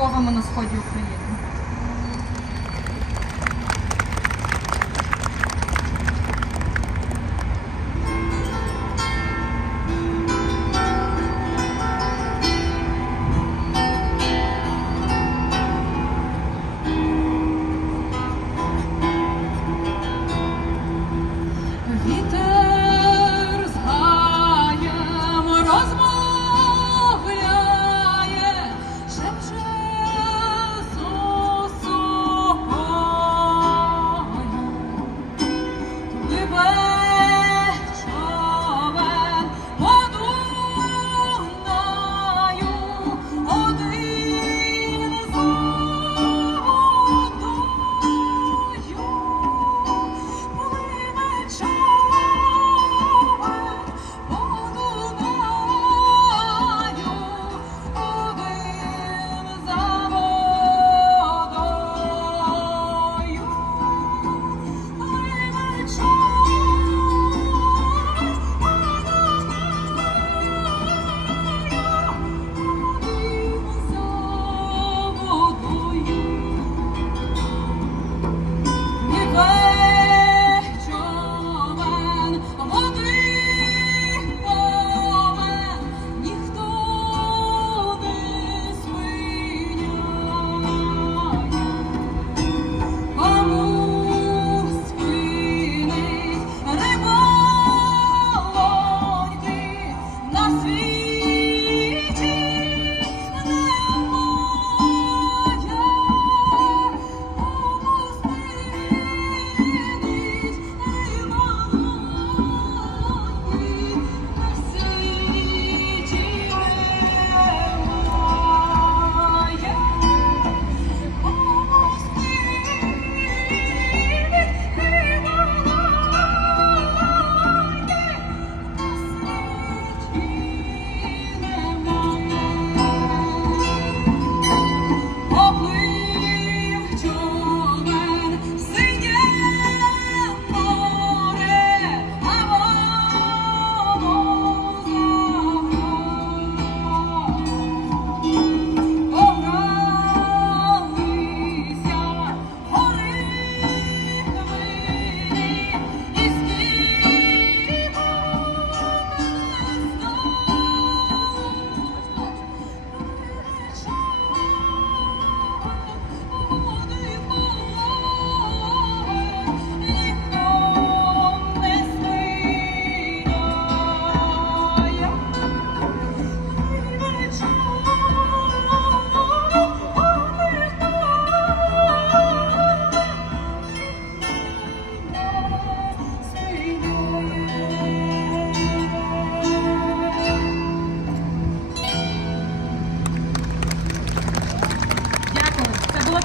військовими на сході України.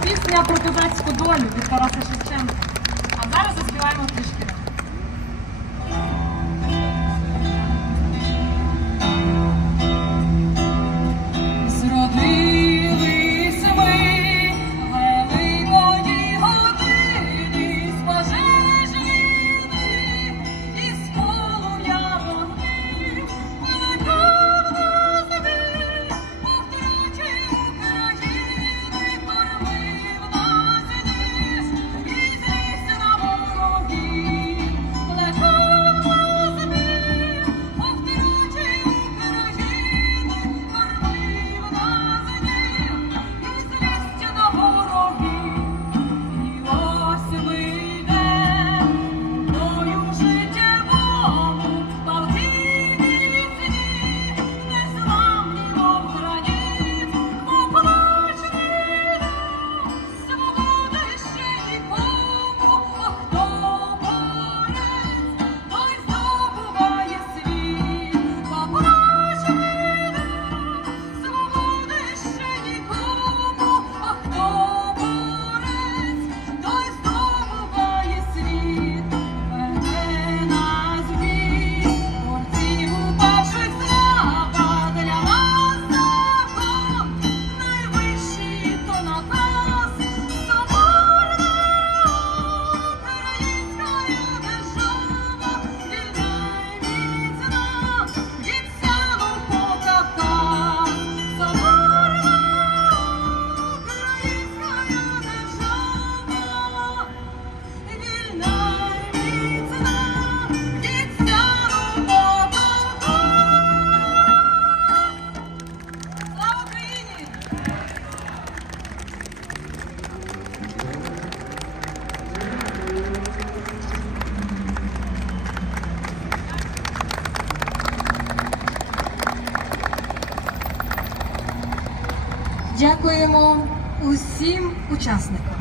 пісня про козацьку долю від Тараса Шевченка. А зараз заспіваємо трішки. Дякуємо усім учасникам.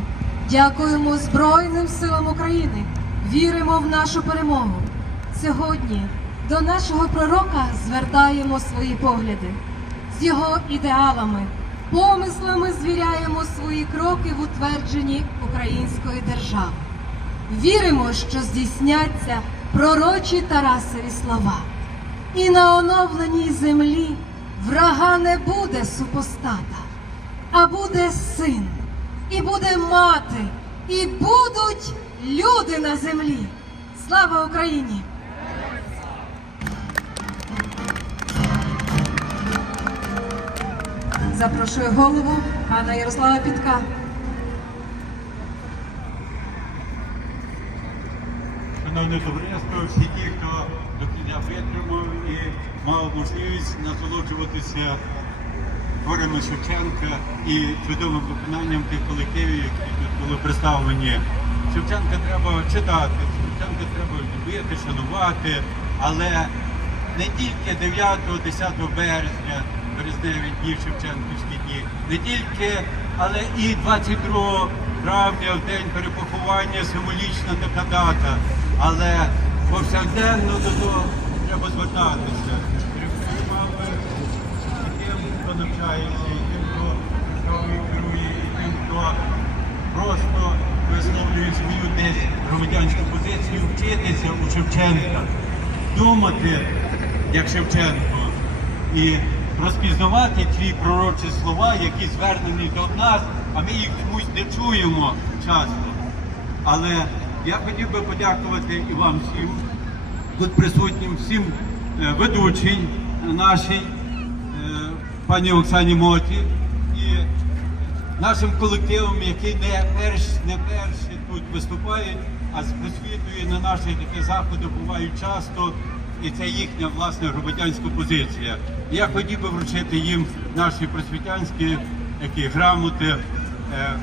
Дякуємо Збройним силам України. Віримо в нашу перемогу. Сьогодні до нашого пророка звертаємо свої погляди. З його ідеалами, помислами звіряємо свої кроки в утвердженні української держави. Віримо, що здійсняться пророчі Тарасові слова. І на оновленій землі врага не буде супостата, а буде син, і буде мати, і будуть люди на землі. Слава Україні! Запрошую голову пана Ярослава Підка. Шановне товариство, всі ті, хто до кінця витримав і мав можливість насолоджуватися творами Шевченка і чудовим виконанням тих колективів, які тут були представлені. Шевченка треба читати, Шевченка треба любити, шанувати, але не тільки 9-10 березня, березневі дні, Шевченківські дні, не тільки, але і 22 травня, в день перепоховання, символічна така дата. Але повсякденно до того треба звертатися. Перепоховати і тим, хто навчається, і тим, хто державою керує, і тим, хто просто висловлює свою десь громадянську позицію, вчитися у Шевченка, думати як Шевченко і розпізнавати ті пророчі слова, які звернені до нас, а ми їх чомусь не чуємо часто. Але я хотів би подякувати і вам всім, тут присутнім, всім е, ведучій нашій, пані Оксані Моті і нашим колективом, який не перші, не перші тут виступають, а з присвітою на наші такі заходи бувають часто, і це їхня власне громадянська позиція. Я хотів би вручити їм наші просвітянські такі грамоти. Е,